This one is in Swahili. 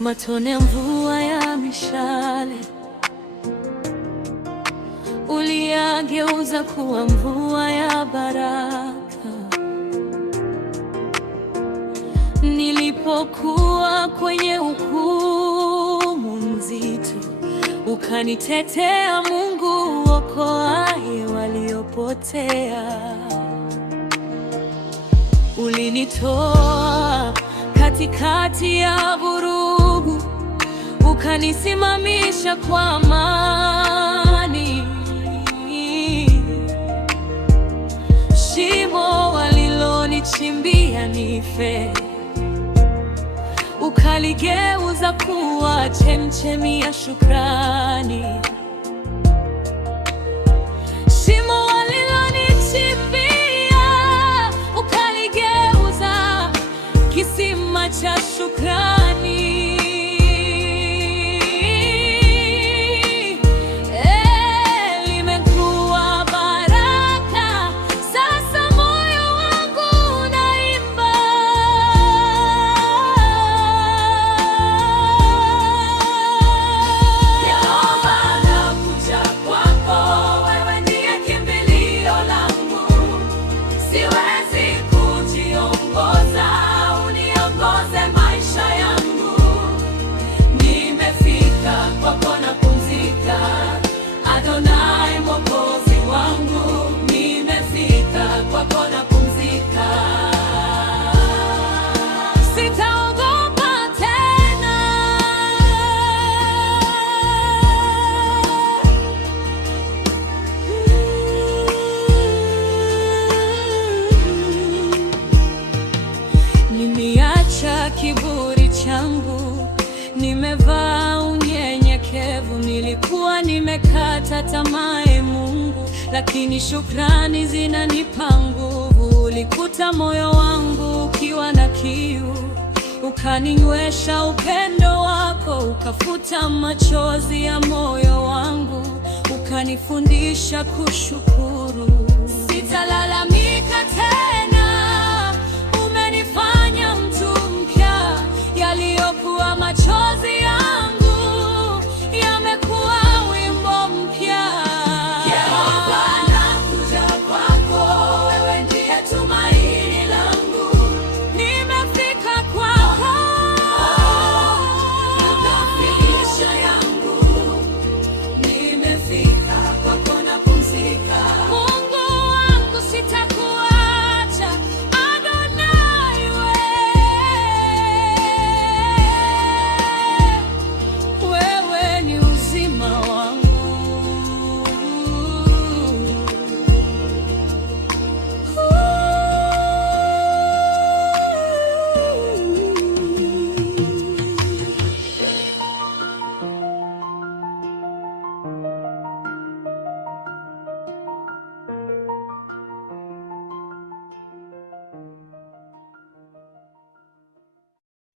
Matone mvua ya mishale uliyageuza kuwa mvua ya baraka. Nilipokuwa kwenye hukumu nzito, ukanitetea, Mungu uokoaye waliopotea. Ulinitoa katikati ya vurugu, ukanisimamisha kwa amani. Shimo walilonichimbia nife, ukaligeuza kuwa chemchemi ya shukrani. Shimo walilonichimbia, ukaligeuza kisima cha shukrani. Limekuwa baraka, sasa moyo wangu unaimba. Yehova, nakuja kwako, wewe ndiye kimbilio langu. Siwezi kujiongoza, uniongoze maisha yangu. Nimefika kwako napumzika, Adonai Mwokozi wangu. Nimefika kwako napumzika, sitaogopa tena. Nimeacha kiburi changu, nimevaa unyenyekevu. Nilikuwa nimekata tamaa, Mungu, lakini shukrani zinanipa nguvu. Ulikuta moyo wangu ukiwa na kiu, ukaninywesha upendo wako, ukafuta machozi ya moyo wangu, ukanifundisha kushukuru. Sitalalamika tena.